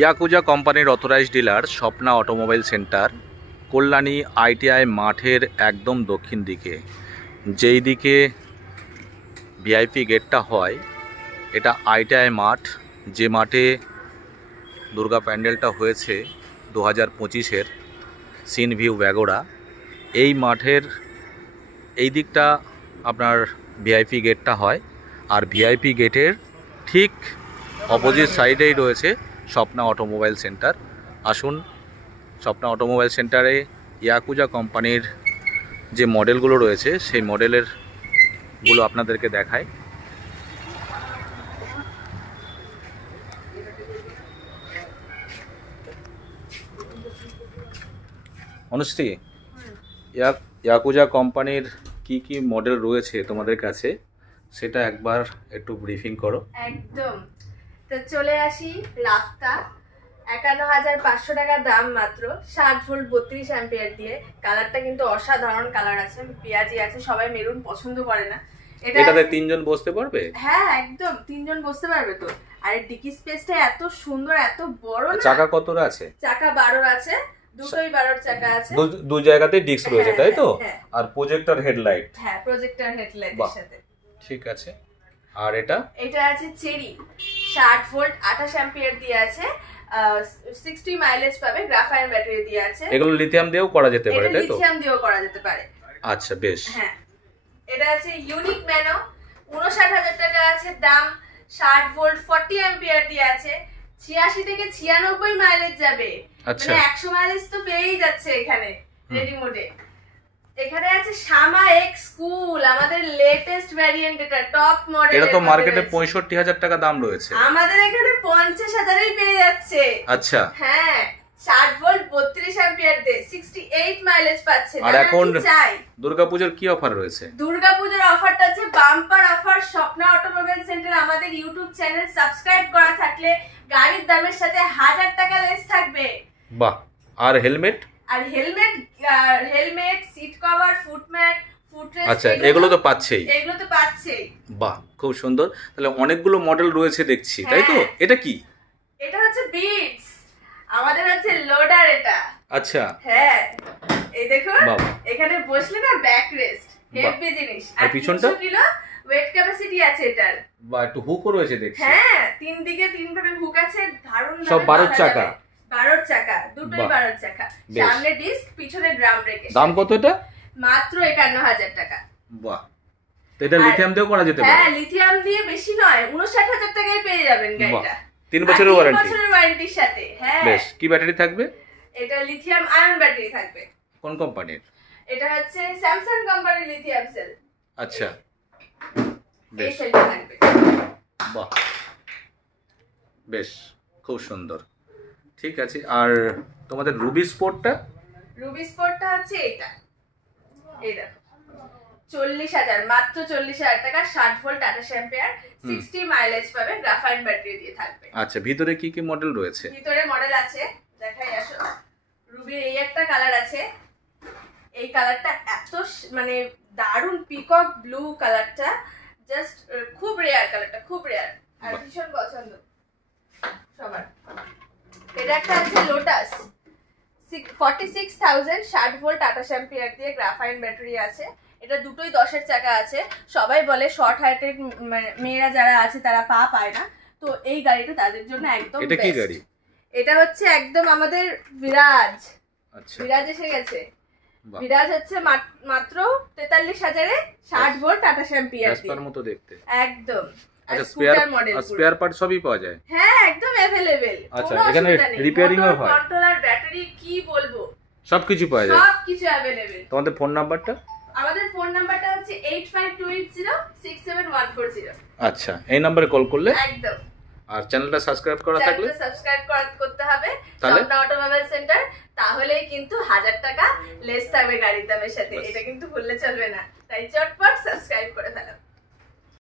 Yakuza কোম্পানির authorised dealer Swapna automobile centre, Kalyani ITI মাঠের একদম দক্ষিণ দিকে। যেই দিকে ভিআইপি গেটটা হয়, এটা আইটিআই মাঠ, যে মাঠে দুর্গা প্যান্ডেলটা হয়েছে 2025-এর সিন ভিউ ব্যাগোড়া। এই মাঠের এই দিকটা আপনার ভিআইপি গেটটা হয়, আর ভিআইপি গেটের ঠিক অপোজিট সাইডেই রয়েছে স্বপ্না অটোমোবাইল সেন্টার। আসুন স্বপ্না অটোমোবাইল সেন্টারে ইয়াকুজা কোম্পানির যে মডেলগুলো রয়েছে সেই মডেলেরগুলো আপনাদেরকে দেখায়। অনুশ্রী, ইয়াকুজা কোম্পানির কি কি মডেল রয়েছে তোমাদের কাছে সেটা একবার একটু ব্রিফিং করো। একদম। তো চলে আসি রাস্তা, 51,500 টাকা দাম মাত্র, 60 ভোল্ট 32 অ্যাম্পিয়ার দিয়ে। কালারটা কিন্তু অসাধারণ কালার আছে, পেঁয়াজি আছে, সবাই মেরুন পছন্দ করে না। এটাতে তিনজন বসতে পারবে? হ্যাঁ একদম, তিনজন বসতে পারবে তো। আর ডিকি স্পেসটা এত সুন্দর, এত বড় না। চাকা কতটা আছে? চাকা 12 আছে, দুটোই 12 চাকা আছে, দুই জায়গাতেই ডিস্ক রয়েছে, তাই তো? আর প্রজেক্টর হেডলাইট। হ্যাঁ, প্রজেক্টর হেডলাইটের সাথে। ঠিক আছে। আর এটা আছে চেরি, 60 ভোল্ট 28 অ্যাম্পিয়ার দিয়ে আছে, 60 মাইলেজ পাবে, গ্রাফাইন ব্যাটারি দিয়ে আছে। এগুলো লিথিয়াম দিয়েও করা যেতে পারে, তাই তো? লিথিয়াম দিয়েও করা যেতে পারে। আচ্ছা, বেশ। হ্যাঁ, এটা আছে ইউনিক ন্যানো, 59,000 টাকা আছে দাম, 60 ভোল্ট 40 অ্যাম্পিয়ার দিয়ে আছে, 86 থেকে 96 মাইলেজ যাবে। মানে 100 মাইলেজ তো পেয়েই যাচ্ছে এখানে রেডি মোডে। এখানে আছে শামা এক্স কুল, আমাদের লেটেস্ট ভ্যারিয়েন্ট, এটা টপ মডেল। এটা তো মার্কেটে 65,000 টাকা দাম রয়েছে, আমাদের এখানে 50,000 পেয়ে যাচ্ছে। আচ্ছা, হ্যাঁ, 60 ভোল্ট 32 অ্যাম্পিয়ার দিয়ে 68 মাইলেজ পাচ্ছে। আর এখন দুর্গাপূজার কি অফার রয়েছে? দুর্গাপূজার অফারটা আছে bumper offer. Swapna automobile centre আমাদের ইউটিউব চ্যানেল সাবস্ক্রাইব করা থাকলে গাড়ির দামের সাথে 1000 টাকা লেস থাকবে। বাহ। আর হেলমেট? আর হেলমেট, সিট কভার, ফুটম্যাট, ফুটরেস্ট, আচ্ছা, এগুলো তো পাচ্ছেই। বাহ, খুব সুন্দর। তাহলে অনেকগুলো মডেল রয়েছে দেখছি, তাই তো? এটা কি? এটা হচ্ছে বিটস, আমাদের আছে লোডার এটা। আচ্ছা, হ্যাঁ, এই দেখুন, এখানে বসলে না ব্যাক রেস্ট, হেভি জিনিস। আর পিছনটা কিলো ওয়েট ক্যাপাসিটি আছে এটার। বা একটু হুকও রয়েছে দেখছি। হ্যাঁ, তিন দিকে তিন ভাবে হুক আছে, দারুণ। সব 12 চাকা। 12 চাকা, দুটোই 12 চাকা, সামনে ডিস্ক, পিছনে ড্রাম ব্রেক। দাম কত এটা? মাত্র 51,000 টাকা। বাহ। তো এটা লিথিয়াম দিয়েও করা যেতে পারে? হ্যাঁ, লিথিয়াম দিয়ে বেশি নয়, 59,000 টাকায় পেয়ে যাবেন গাড়িটা। 3 বছরের ওয়ারেন্টি। 3 বছরের ওয়ারেন্টির সাথে। হ্যাঁ, বেশ। কি ব্যাটারি থাকবে? এটা লিথিয়াম আয়ন ব্যাটারি থাকবে। কোন কোম্পানির? এটা হচ্ছে স্যামসাং কোম্পানির লিথিয়াম সেল। আচ্ছা, এই সেলটা থাকবে। বাহ, বেশ, খুব সুন্দর। ঠিক আছে। আর তোমাদের রুবি স্পোর্টটা? রুবি স্পোর্টটা হচ্ছে এটা, এই দেখো, 40,000, মাত্র 40,000 টাকা, 60 ভোল্ট 28 অ্যাম্পিয়ার, 60 মাইলেজ পাবে, গ্রাফাইন ব্যাটারি দিয়ে থাকবে। আচ্ছা, ভিতরে কি কি মডেল রয়েছে? ভিতরে মডেল আছে, দেখাই আসো। রুবির এই একটা কালার আছে, এই কালারটা এত মানে দারুণ পিকক ব্লু কালারটা, জাস্ট খুব রেয়ার কালারটা, খুব রেয়ার, আর ভীষণ পছন্দ সবার। এটা একটা আছে লোটাস, 46,000, 60 ভোল্ট 28 অ্যাম্পিয়ার দিয়ে, গ্রাফাইন ব্যাটারি আছে। এটা দুটোই 10-এর চাকা আছে। সবাই বলে শর্ট হাইটের মেয়েরা যারা আছে তারা পা পায় না, তো এই গাড়িটা তাদের জন্য একদম বেস্ট। এটা কি গাড়ি? এটা হচ্ছে একদম আমাদের বিরাজ। আচ্ছা, বিরাজ এসে গেছে। বিরাজ হচ্ছে মাত্র 43,000-এ, 60 ভোল্ট 28 অ্যাম্পিয়ার দিয়ে। স্পার মতো দেখতে একদম। আচ্ছা, স্পেয়ার পার্ট সবই পাওয়া যায়? হ্যাঁ, একদম अवेलेबल। আচ্ছা, এখানে রিপেয়ারিংও হয়? কন্ট্রোলার, ব্যাটারি, কি বলবো, সবকিছু পাওয়া যায়, সবকিছু अवेलेबल। তোমাদের ফোন নাম্বারটা? আমাদের ফোন নাম্বারটা হচ্ছে 8528067140। আচ্ছা, এই নম্বরে কল করলে একদম। আর চ্যানেলটা সাবস্ক্রাইব করা থাকলে সাবস্ক্রাইব করতে হবে স্বপ্না অটোমোবাইল সেন্টার, তাহলেই কিন্তু 1000 টাকা লেস থাকবে গাড়ির দামের সাথে। এটা কিন্তু ভুললে চলবে না, তাই চটপট সাবস্ক্রাইব করে ফেলো।